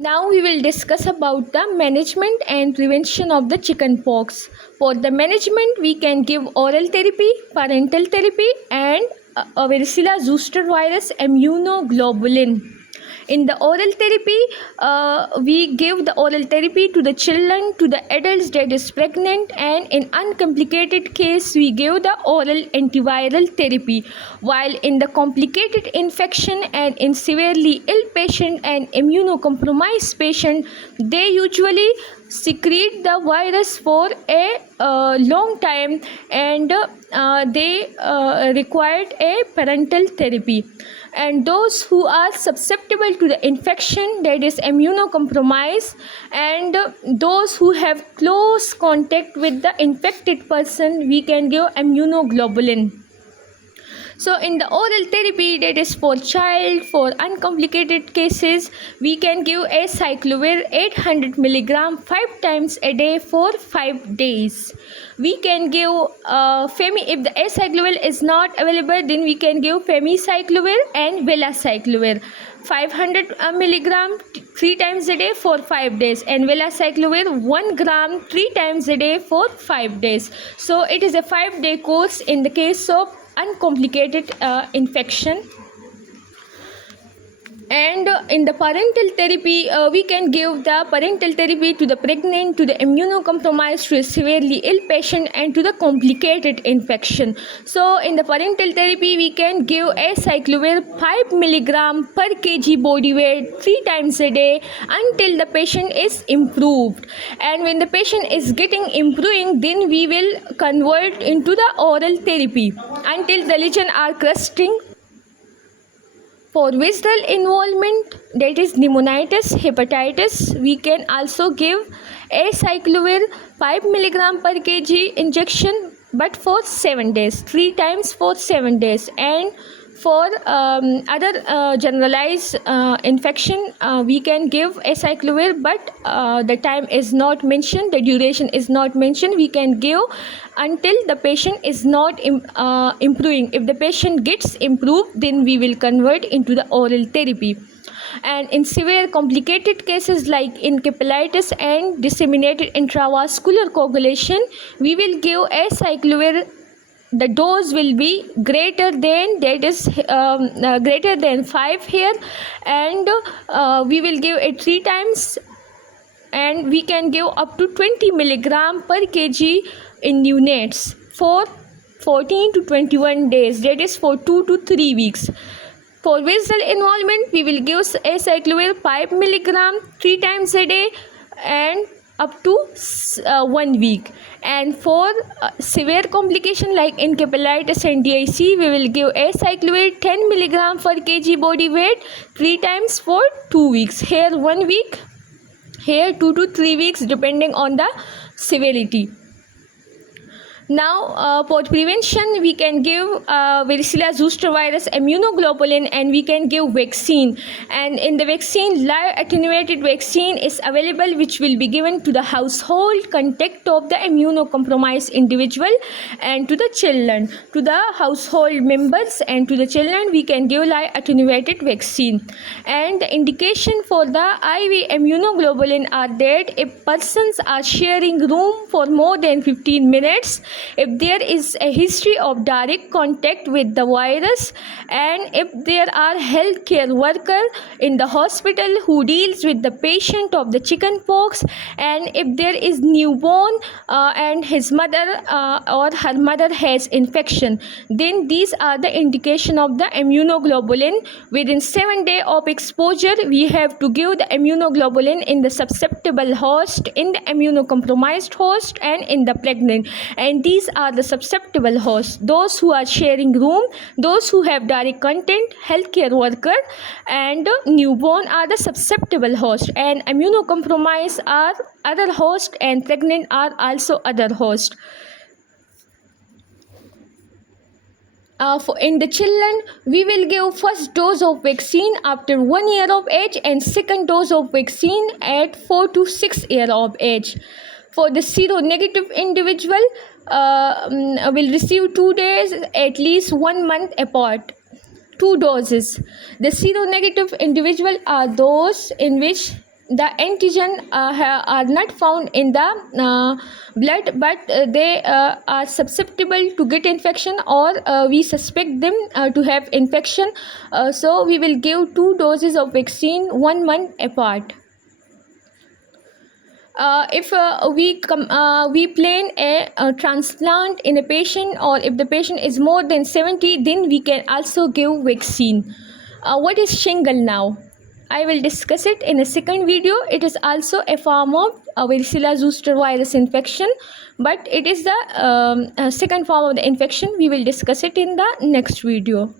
Now we will discuss about the management and prevention of the chickenpox. For the management, we can give oral therapy, parental therapy, and varicella zoster virus immunoglobulin. In the oral therapy, we give the oral therapy to the children, to the adults that is pregnant, and in uncomplicated case, we give the oral antiviral therapy. While in the complicated infection and in severely ill patient and immunocompromised patient, they usually secrete the virus for a long time, and they required a parental therapy. And those who are susceptible to the infection, that is immunocompromised, and those who have close contact with the infected person, we can give immunoglobulin. So in the oral therapy, that is for child, for uncomplicated cases, we can give acyclovir 800 milligram 5 times a day for 5 days. We can give if the acyclovir is not available, then we can give femicyclovir and valacyclovir 500 milligram 3 times a day for 5 days, and valacyclovir 1 gram 3 times a day for 5 days. So it is a 5-day course in the case of uncomplicated infection. And in the parental therapy, we can give the parental therapy to the pregnant, to the immunocompromised, to a severely ill patient, and to the complicated infection. So in the parental therapy, we can give acyclovir 5 milligram per kg body weight 3 times a day until the patient is improved. And when the patient is getting improving, then we will convert into the oral therapy until the lesion are crusting. For visceral involvement, that is pneumonitis, hepatitis, we can also give acyclovir 5 milligram per kg injection, but for 7 days, 3 times for 7 days. And for other generalized infection, we can give acyclovir, but the time is not mentioned, the duration is not mentioned. We can give until the patient is not improving. If the patient gets improved, then we will convert into the oral therapy. And in severe complicated cases like encephalitis and disseminated intravascular coagulation, we will give acyclovir. The dose will be greater than, greater than 5 here, and we will give it 3 times, and we can give up to 20 milligram per kg in neonates for 14 to 21 days, that is for 2 to 3 weeks. For visceral involvement, we will give acyclovir 5 milligram 3 times a day and up to 1 week. And for severe complication like encephalitis and DIC, we will give acyclovir 10 milligram per kg body weight 3 times for 2 weeks. Here 1 week, here 2 to 3 weeks, depending on the severity. Now for prevention, we can give varicella zoster virus immunoglobulin, and we can give vaccine. And in the vaccine, live attenuated vaccine is available, which will be given to the household contact of the immunocompromised individual and to the children. To the household members and to the children, we can give live attenuated vaccine. And the indication for the IV immunoglobulin are that if persons are sharing room for more than 15 minutes, if there is a history of direct contact with the virus, and if there are healthcare worker in the hospital who deals with the patient of the chickenpox, and if there is newborn and his mother or her mother has infection, then these are the indication of the immunoglobulin. Within 7 days of exposure, we have to give the immunoglobulin in the susceptible host, in the immunocompromised host, and in the pregnant. And these are the susceptible hosts: those who are sharing room, those who have direct contact, healthcare worker, and newborn are the susceptible hosts, and immunocompromised are other hosts, and pregnant are also other hosts. In the children, we will give first dose of vaccine after 1 year of age, and second dose of vaccine at 4 to 6 years of age. For the seronegative individual, will receive 2 days, at least 1 month apart. 2 doses. The seronegative individual are those in which the antigen are not found in the blood, but they are susceptible to get infection, or we suspect them to have infection. So we will give 2 doses of vaccine 1 month apart. If we plan a transplant in a patient, or if the patient is more than 70, then we can also give vaccine. What is shingle now? I will discuss it in a second video. It is also a form of varicella zoster virus infection, but it is the second form of the infection. We will discuss it in the next video.